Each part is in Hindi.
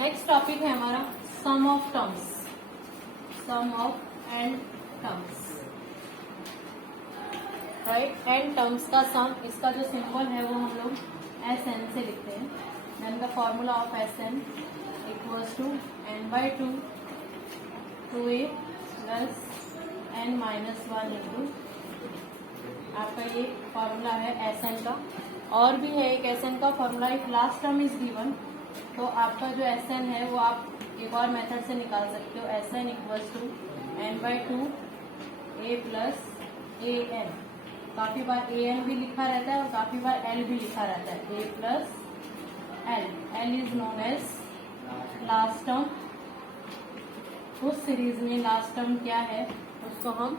नेक्स्ट टॉपिक है हमारा sum of terms, sum of n terms, right. N terms का सम, इसका जो सिंबल है वो हम लोग एस एन से लिखते हैं। Then the formula of S N equals to N by two two A plus N minus one into, आपका ये फॉर्मूला है एस एन का। और भी है एक एस एन का formula, if last term is given, तो आपका जो एस एन है वो आप एक और मेथड से निकाल सकते हो। S N equals to N by two A plus A N. काफी बार ए एन भी लिखा रहता है और काफी बार एल भी लिखा रहता है, a plus l. L is known as last term. उस सीरीज में लास्ट टर्म क्या है उसको हम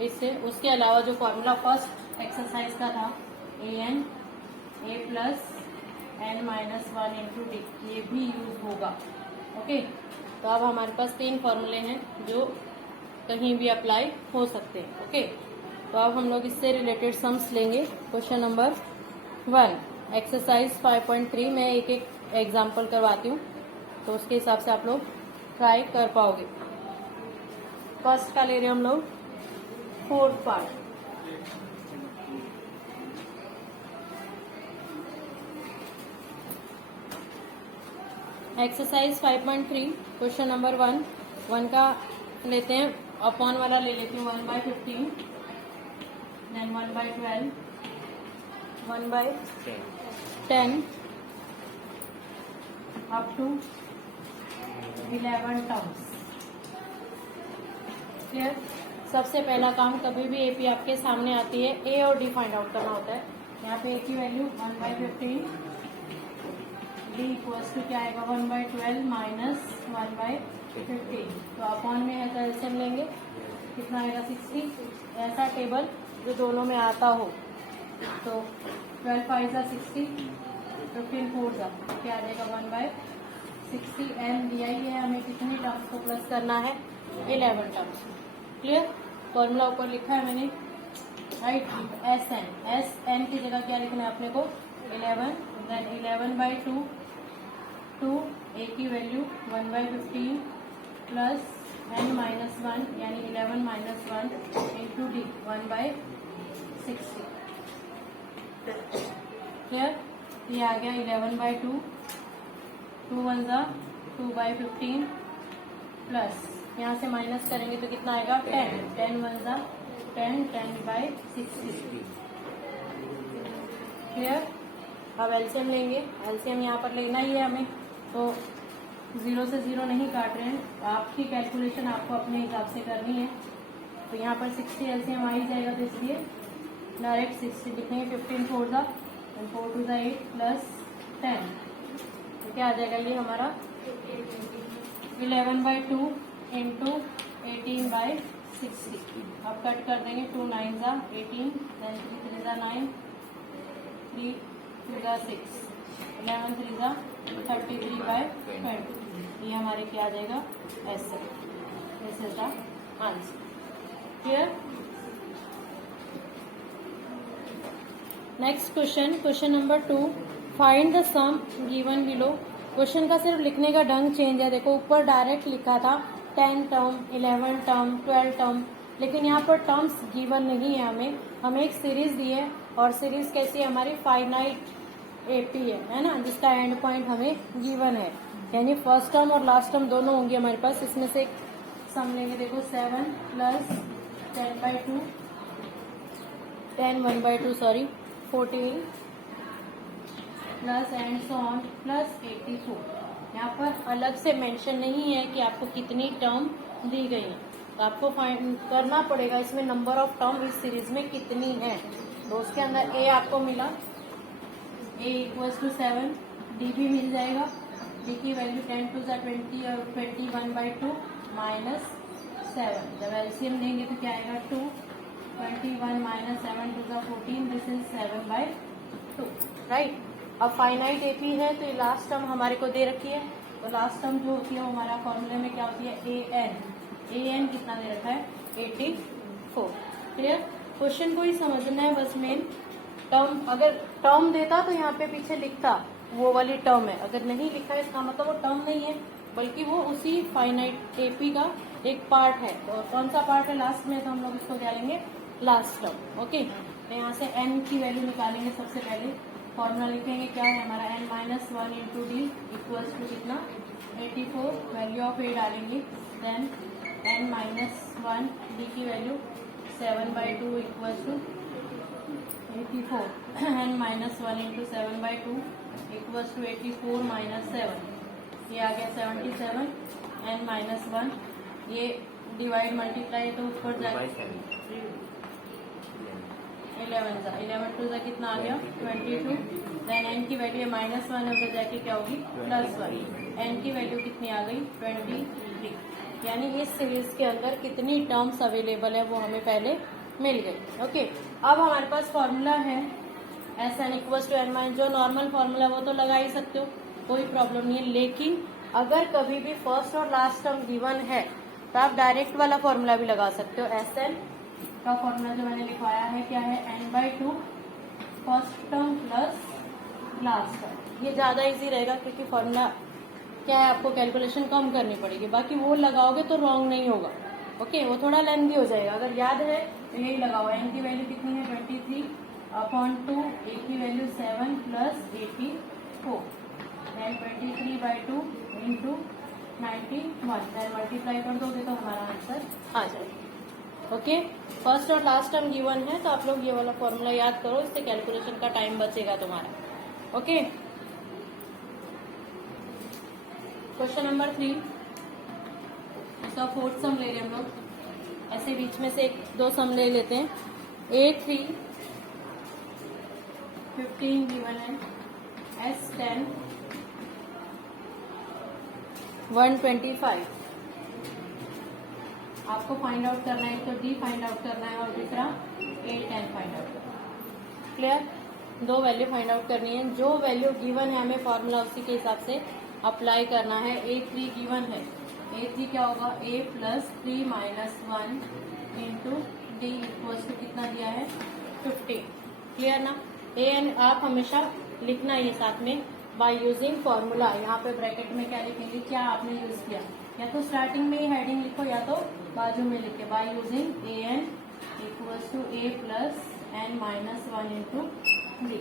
इससे, उसके अलावा जो फॉर्मूला फर्स्ट एक्सरसाइज का था a n a plus N minus one into d, ये भी यूज होगा। ओके, तो अब हमारे पास तीन फॉर्मूले हैं जो कहीं भी अप्लाई हो सकते हैं। ओके, तो अब हम लोग इससे रिलेटेड सम्स लेंगे। क्वेश्चन नंबर 1 एक्सरसाइज 5.3 में एक एक एग्जाम्पल करवाती हूँ, तो उसके हिसाब से आप लोग ट्राई कर पाओगे। फर्स्ट का ले रहे हैं हम लोग fourth part. Exercise 5.3 question number 1 का लेते हैं, अपॉन वाला ले लेती हूँ 1/15, then 1/12, 1/10 up to 11 terms. Clear. सबसे पहला काम, कभी भी एपी आपके सामने आती है ए और डी फाइंड आउट करना होता है। यहाँ पे ए की वैल्यू 1/15, डी इक्वल्स टू क्या आएगा 1/12 माइनस 1/15। तो अपॉन में है तो एलसीएम लेंगे, कितना आएगा 60। ऐसा टेबल जो दोनों में आता हो, तो 12 5 जा 60, 15 4 जा क्या आ जाएगा 1/60। एन दिया ही है हमें, कितनी टर्म्स को प्लस करना है 11 टर्म्स। क्लियर। फॉर्मूला ऊपर लिखा है मैंने, right. S N, S N की जगह क्या लिखना है अपने को 11, देन 11/2 टू ए की वैल्यू 1/15 प्लस एन माइनस 1 यानी 11 माइनस 1 इंटू डी 1/60। क्लियर। ये आ गया 11/2, 2 1 जा 2/15 प्लस यहाँ से माइनस करेंगे तो कितना आएगा 10, 10 1 जा 10, 10/60। क्लियर। अब एलसीएम लेंगे, एलसीएम यहाँ पर लेना ही है हमें, तो 0 से 0 नहीं काट रहे हैं, तो आपकी कैलकुलेशन आपको अपने हिसाब से करनी है। तो यहाँ पर 60 एलसीएम आ ही जाएगा, तो इसलिए डायरेक्ट 60 लिखेंगे। 15 4 जा 4 2 जा 8 प्लस 10, तो क्या आ जाएगा ये हमारा 11/2 इंटू 18/60। अब कट कर देंगे, 2 9 जा 18, देन 3 3 जा 9, 3 2 जा 6, 11 3 जा 33/20। ये हमारे क्या आ जाएगा ऐसे, this is the answer. Clear. Next question, question number 2 find the sum given below. Question का सिर्फ लिखने का ढंग चेंज है। देखो ऊपर डायरेक्ट लिखा था 10 टर्म, 11 टर्म, 12 टर्म, लेकिन यहाँ पर टर्म्स गिवन नहीं है हमें एक सीरीज दी है, और सीरीज कैसी है हमारी फाइनाइट एपी है ना, जिसका एंड पॉइंट हमें गिवन है, यानी फर्स्ट टर्म और लास्ट टर्म दोनों होंगे हमारे पास। इसमें से एक सम लेंगे, देखो 7 plus 10/2, 10 1/2 sorry 14 plus and so on plus 84। यहाँ पर अलग से मेंशन नहीं है कि आपको कितनी टर्म दी गई है, तो आपको फाइंड करना पड़ेगा इसमें नंबर ऑफ टर्म इस सीरीज में कितनी है। तो उसके अंदर ए आपको मिला, ए इक्वल्स टू 7, डी भी मिल जाएगा, डी की वैल्यू 10 2 जा 20 और 21/2 माइनस 7। जब एलसीएम देंगे तो क्या आएगा 2, 21 माइनस 7 2 जा 14, दिस इज 7/2, राइट। अब फाइनाइट एपी है, तो ये लास्ट टर्म हमारे को दे रखी है, तो लास्ट टर्म जो होती है वो हमारा फॉर्मूले में क्या होती है ए एन। ए एन कितना दे रखा है 84। क्लियर। क्वेश्चन को ही समझना है बस। मेन टर्म, अगर टर्म देता तो यहाँ पे पीछे लिखता वो वाली टर्म है। अगर नहीं लिखा है इसका मतलब वो टर्म नहीं है, बल्कि वो उसी फाइनाइट एपी का एक पार्ट है। और कौन सा पार्ट है लास्ट में, तो हम लोग इसको क्या लेंगे, लास्ट टर्म। ओके, तो यहाँ से n की वैल्यू निकालेंगे। सबसे पहले फॉर्मूला लिखेंगे, क्या है हमारा n-1 into D equals to कितना 84, वैल्यू ऑफ ए डालेंगे। देन n-1 डी की value 7/2 equals to 84, n-1 into 7/2 equals to 84 minus 7, ये आ गया 77, n-1, ये डिवाइड मल्टीप्लाई तो ऊपर जाके 11 टू कितना आ गया 22। देन n की वैल्यू -1 है, उधर जाके क्या होगी +1। n की वैल्यू कितनी आ गई 23। यानी इस सीरीज के अंदर कितनी टर्म्स अवेलेबल है वो हमें पहले मिल गई। ओके, अब हमारे पास फॉर्मूला है Sn इक्वल्स टू n-, जो नॉर्मल फॉर्मूला वो तो लगा ही सकते हो, कोई प्रॉब्लम नहीं है। लेकिन अगर कभी भी फर्स्ट और लास्ट टर्म गिवन है तो आप डायरेक्ट वाला फॉर्मूला भी लगा सकते हो। Sn का फॉर्मूला जो मैंने लिखवाया है क्या है, n/2 first term plus last term. ये ज्यादा इजी रहेगा क्योंकि फॉर्मूला क्या है, आपको कैलकुलेशन कम करनी पड़ेगी। बाकी वो लगाओगे तो रॉन्ग नहीं होगा। ओके, वो थोड़ा लेंथी हो जाएगा। अगर याद है तो यही लगाओ। n की वैल्यू कितनी है 23/2, a की value 7 plus 84, then 23/2 into 91, then multiply कर दोगे तो हमारा आंसर आ जाएगा। ओके, फर्स्ट और लास्ट टर्म गिवन है तो आप लोग ये वाला फॉर्मूला याद करो, इससे कैलकुलेशन का टाइम बचेगा तुम्हारा। ओके, क्वेश्चन नंबर 3, इसका फोर्थ सम ले रहे हम लोग। ऐसे बीच में से 1-2 सम ले लेते हैं। A3 15 गिवन है, S10 125 आपको फाइंड आउट करना है। तो D फाइंड आउट करना है और दूसरा A10 फाइंड आउट करना है। क्लियर, 2 वैल्यू फाइंड आउट करनी है। जो वैल्यू गिवन है हमें फॉर्मूला उसी के हिसाब से अप्लाई करना है। A3 गिवन है, A3 क्या होगा, A plus 3 minus 1 into D equals to कितना दिया है 50। क्लियर ना। An आप हमेशा लिखना ये साथ में बाय यूजिंग फॉर्मूला। यहाँ पे ब्रैकेट में क्या लिखेंगे, क्या आपने यूज किया, या तो स्टार्टिंग में ही हेडिंग लिखो या तो बाजू में लिखे by using An equals to A plus n-1 into D.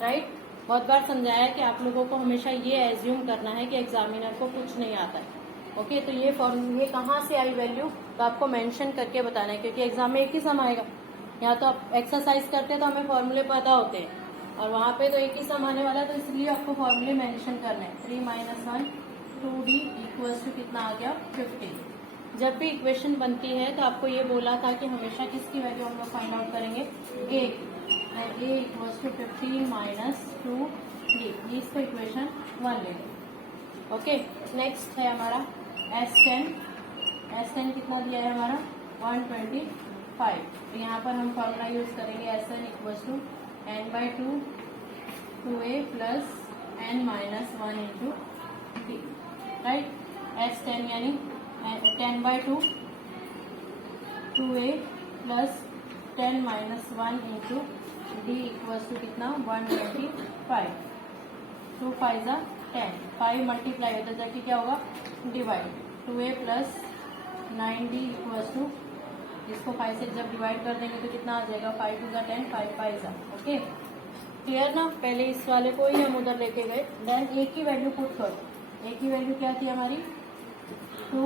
Right, बहुत बार समझाया कि आप लोगों को हमेशा ये एज्यूम करना है कि एग्जामिनर को कुछ नहीं आता है। ओके, तो ये कहाँ से आई वैल्यू तो आपको मेंशन करके बताना है, क्योंकि एग्जाम में एक ही सम आएगा। यहाँ तो आप एक्सरसाइज करते हैं तो हमें फॉर्मूले पता होते हैं, और वहाँ पे तो एक ही सम आने वाला है, तो इसलिए आपको फॉर्मूले मेंशन करना है। 3 माइनस 1 2d इक्वल्स टू कितना आ गया 50। जब भी इक्वेशन बनती है तो आपको ये बोला था कि हमेशा किसकी वैल्यू हम लोग फाइंड आउट करेंगे, a equals to 15 minus 2d। इसको इक्वेशन 1 ले लें। ओके, नेक्स्ट है हमारा S10 कितना दिया है हमारा 125। तो यहाँ पर हम फॉर्मूला यूज करेंगे Sn equals to n/2 2a plus n-1 into D. Right, S10 यानी 10/2 2a plus 10-1 into D equals to कितना 125। 2 5 10, 5 मल्टीप्लाई होता जाके क्या होगा divide. 2a plus 9d equals to, इसको 5 से जब डिवाइड कर देंगे तो कितना आ जाएगा 5 2 10 5 5। ओके, क्लियर ना। पहले इस वाले को ही हम उधर लेके गए। देन a की वैल्यू पुट करो। a की वैल्यू क्या थी हमारी 2,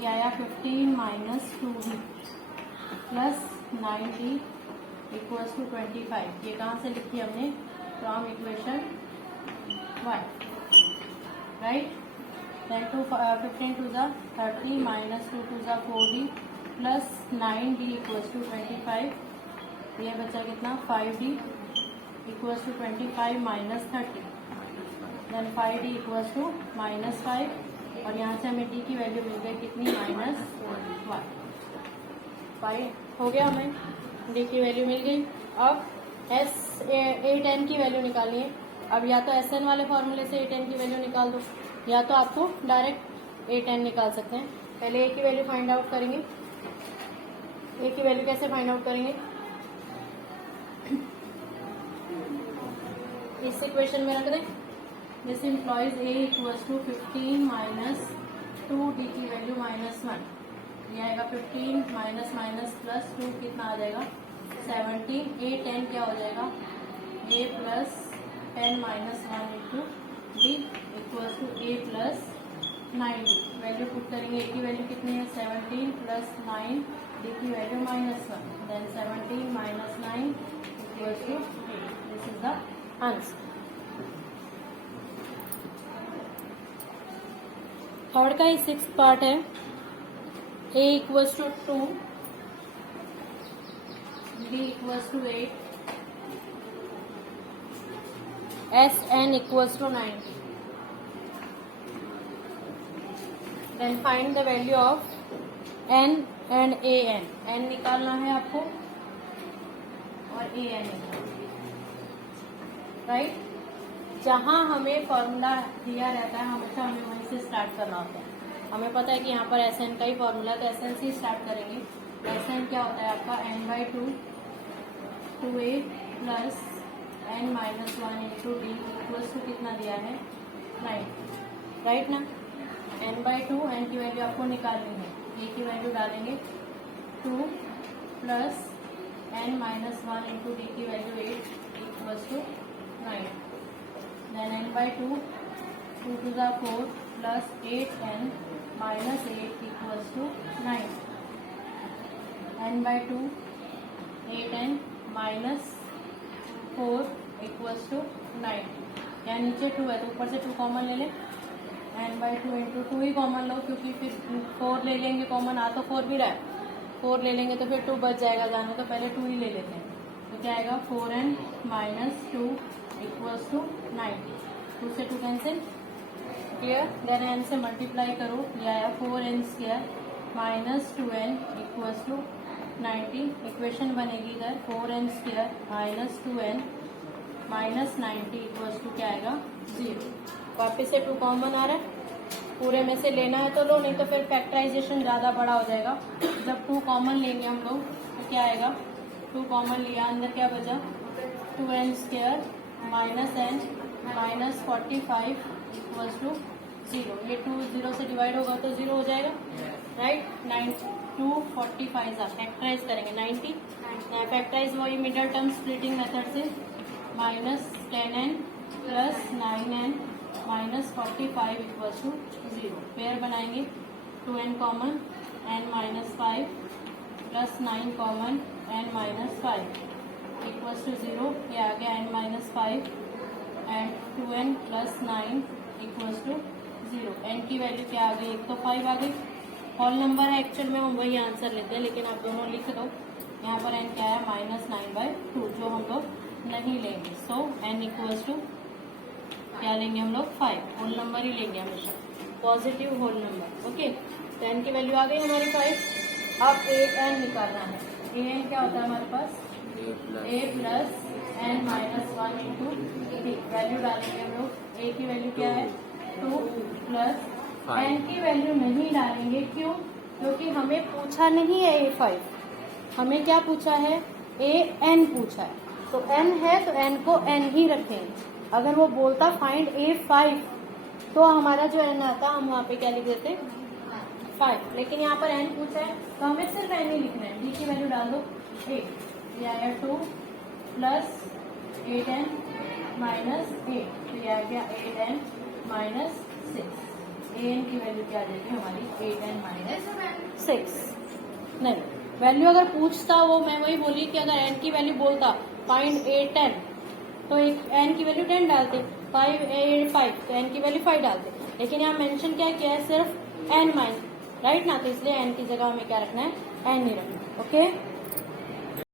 ये आया 15 minus 2d plus 9d equals to 25। ये कहाँ से लिखी हमने, from equation 1। Right, then 15 to 30 minus 2 to 4d plus 9d equals to 25। ये बचा कितना 5d equals to 25 minus 30, then 5d equals to -5, और यहाँ से हमें d की वैल्यू मिल गई कितनी -1। 5 हो गया, हमें d की वैल्यू मिल गई। अब A10 की वैल्यू निकालनी है। अब या तो Sn वाले फॉर्मूले से A10 की वैल्यू निकाल दो, या तो आपको डायरेक्ट A10 निकाल सकते हैं। पहले A की वैल्यू फाइंड आउट करेंगे। A की वैल्यू कैसे फाइंड आउट करेंगे, इस इक्वेशन में रख दें। This implies A equals to 15 minus 2 D की वैल्यू -1, ये आएगा 15 माइनस माइनस प्लस 2 कितना आ जाएगा 17, ए 10 क्या हो जाएगा a plus 10 minus 1 into D equals to A plus 9डी। वैल्यू पुट करेंगे, ए की वैल्यू कितनी है 17 प्लस 9, डी की value -1, then 17 minus 9 equals to 8। This is the answer. Third का ही 6th पार्ट है, a equals to 2, d equals to 8, S N equals to 90। Then find the value of n and a N. N निकालना है आपको और ए एन निकालना, राइट। जहां हमें फॉर्मूला दिया रहता है हमेशा हमें वहीं से स्टार्ट करना होता है। हमें पता है कि यहाँ पर एस एन का ही फॉर्मूला, तो एस एन से स्टार्ट करेंगे। एस एन क्या होता है आपका n/2 2a plus n minus 1 into D equals to कितना दिया है 9, राइट ना। n/2, n की वैल्यू आपको निकालनी है, a की वैल्यू डालेंगे 2 plus n minus 1 into d की value 8 equals to 9, then n/2 2 to the 4 plus 8n minus 8 equals to 9, n/2 8n minus 4 equals to 9। यहाँ नीचे 2 है तो ऊपर से 2 कॉमन ले लें, n/2 इंटू 2 ही कॉमन लो, क्योंकि फिर 4 ले लेंगे कॉमन, आ तो 4 भी रहा है, 4 ले लेंगे तो फिर 2 बच जाएगा, जाने तो पहले 2 ही ले लेते हैं। तो क्या आएगा 4n माइनस 2 इक्वल्स टू 9, 2 से 2 कैंसिल, क्लियर। देन n से मल्टीप्लाई करो, ये आया 4n² minus 2n equals to 90। Equation बनेगी इधर 4n² minus 2n minus 90 equals to क्या आएगा 0। वापस से 2 कॉमन आ रहा है, पूरे में से लेना है तो लो, नहीं तो फिर फैक्टराइजेशन ज़्यादा बड़ा हो जाएगा। जब 2 कॉमन लेंगे हम लोग तो क्या आएगा, 2 कॉमन लिया, अंदर क्या बचा 2n² minus n minus 45 equals to 0। ये 2 0 से डिवाइड होगा तो 0 हो जाएगा, राइट। 245 फैक्टराइज करेंगे 90, यहाँ फैक्टराइज वही मिडल टर्म स्प्लिटिंग मेथड से, minus 10n plus 9n minus 45 equals to 0। Pair बनाएंगे 2n common n minus 5 plus 9 common n minus 5 equals to 0। ये आ गया n minus 5 and 2n plus 9 equals to 0। n की वैल्यू क्या आ गई, एक तो 5 आ गई, होल नंबर है एक्चुअल में, हम वही आंसर लेते हैं, लेकिन आप दोनों लिख दो। यहाँ पर n क्या है -9/2, जो हम लोग नहीं लेंगे। सो n इक्वल्स टू क्या लेंगे हम लोग 5, होल नंबर ही लेंगे हमेशा, पॉजिटिव होल नंबर, ओके। तो n की वैल्यू आ गई हमारी 5। अब an निकालना है। an क्या होता है हमारे पास a plus n minus 1 into D. Value डालेंगे हम लोग, a की वैल्यू क्या है 2 प्लस n की वैल्यू नहीं डालेंगे, क्यों, क्योंकि हमें पूछा नहीं है a5, हमें क्या पूछा है an पूछा है, तो n है तो n को n ही रखेंगे। अगर वो बोलता फाइंड a5 तो हमारा जो n आता हम वहाँ पे क्या लिख देते 5, लेकिन यहाँ पर n पूछा है तो हमें सिर्फ n ही लिखना है। d की वैल्यू डाल दो 8, ये आया 2 प्लस 8n माइनस 8, तो ये आ गया 8n माइनस 6। an की वैल्यू क्या आ जाएगी हमारी 8n माइनस 6। नहीं, वैल्यू अगर पूछता वो, मैं वही बोली कि अगर n की वैल्यू बोलता फाइंड 8n तो एक n की वैल्यू 10 डालते, 5 तो n की वैल्यू 5 डालते, लेकिन यहाँ मेंशन क्या किया है सिर्फ n माइनस, राइट ना, तो इसलिए n की जगह हमें क्या रखना है n ही रखना है, ओके।